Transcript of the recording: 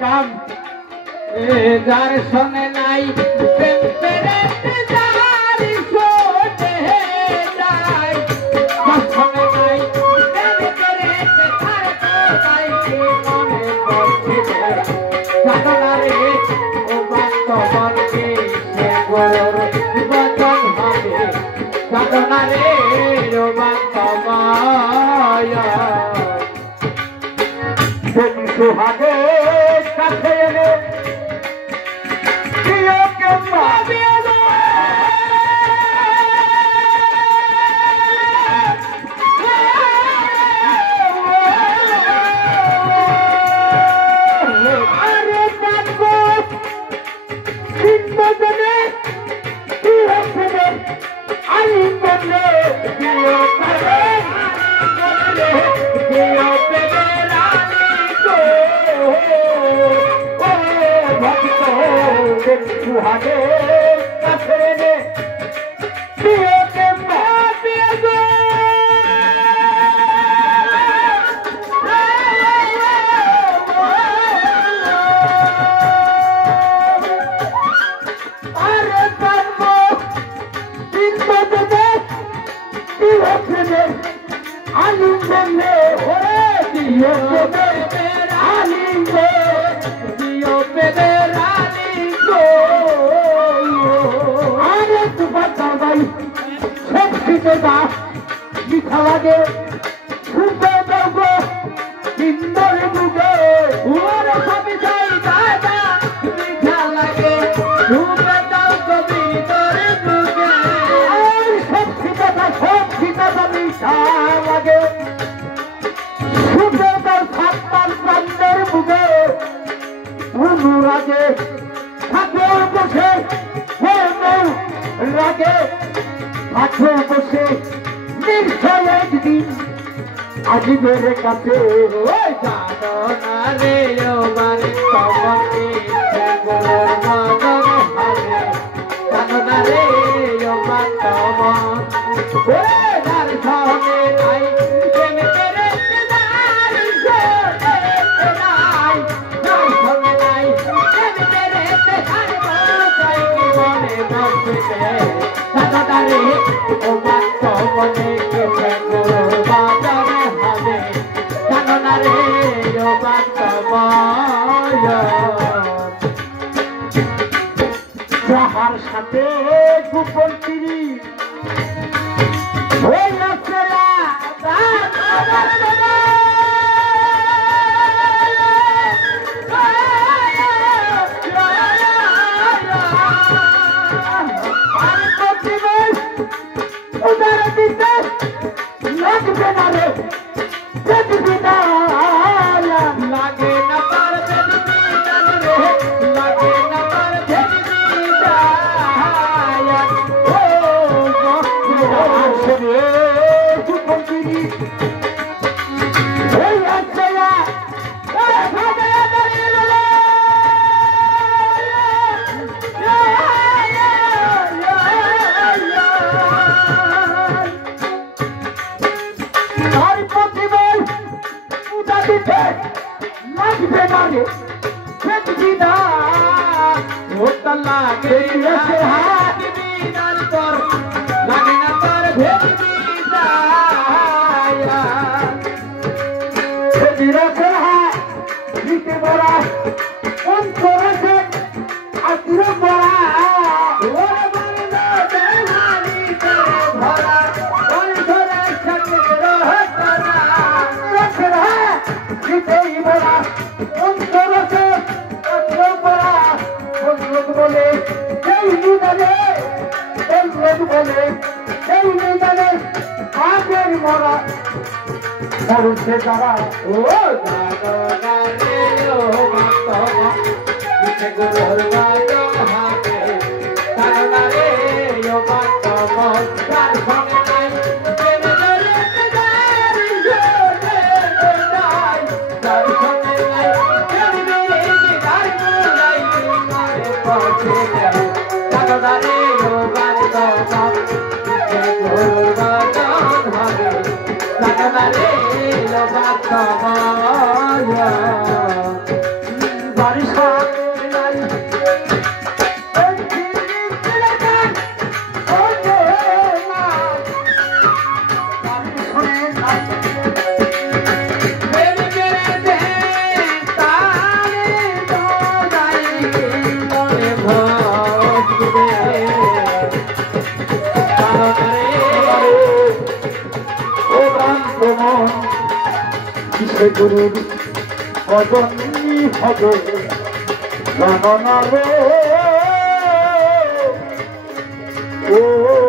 গান যার সঙ্গে নাই প্রেম পেরেতে যার শোনে যাই যার সঙ্গে নাই প্রেম পেরেতে তার কোথায় কি মনে করছে সাধনা রে ও বাস্তবকে সে গোর বচন হবে সাধনা রে ও বাস্তবায় সুহাগে কাছে এলে প্রিয়কে পাবে আরে দেখো চিন্তাজনে প্রিয়কে আই বলে প্রিয় করে প্রিয়কে সুহাগে কাছে এলে প্রিয়কে পাবে গো আরে জন্ম চিন্তাজনে প্রিয়কে আলিঙ্গনে হয়ে প্রিয়কে আলিঙ্গ প্রিয়কে মিঠা লাগে শুনতে দেবো সুন্দর মুখে ওর সবই চাই দাদা মিঠা লাগে শুনতে দাও কবি তোর মুখে সত্যি কথা মিঠা লাগে শুনতে দাও সাতটার প্রান্তের মুখে অনুরাগে ঠাকুর বসে রাগে ঠাকুর বসে নিশ্চয় একদিন আসিবের কাছে ওই জানো না রে আমার তোমাকে গোর মদন হবে জানো না রে আমার তোমার যার সঙ্গে নাই প্রেম পেরেতে যার শোনে নাই যার সঙ্গে নাই প্রেম পেরেতে তার কোথায় কি মনে বসবে জানো না রে আমার তোমাকে যাহার সাথে গোপন তিরি উদার দিতে লাগবে না রে দেখবি না লাগে না তার দেখবি না রে লাগে না তার দেখবি না ও আসরে সুপন্তিরি ওই আচ্ছা লাগবে না রে দেখবি না ওটা লাগে হাত বিনার পর লাগে না পর দেখবি না রসের হাত দিতে বলা অন্তর আছে আত্ম বলা ওরে বললো দেহানি করে ভরা অন্তরে সাথে রহতরা রসের হাত দিতেই বলা অন্তর আছে আত্ম বলা বন্ধুক বলে সেই নিদানে বন্ধুক বলে সেই নিদানে আগের মরা মরুছে তারা ও দাদা রে ও মাতবা ইতে গুরুর বাজন হাতে দাদা রে ও মাতবা তার সঙ্গে নাই প্রেম ধরেতে যার শোনে নাই তার সঙ্গে নাই প্রেম ধরেতে যার নাই মনে পড়ছে দাদা রে ও মাতবা ইতে গুরুর বাজন হাতে দাদা রে ও মাতবা তার সাথ নাই গুরুর অজন্মি হবে জানো না রে ও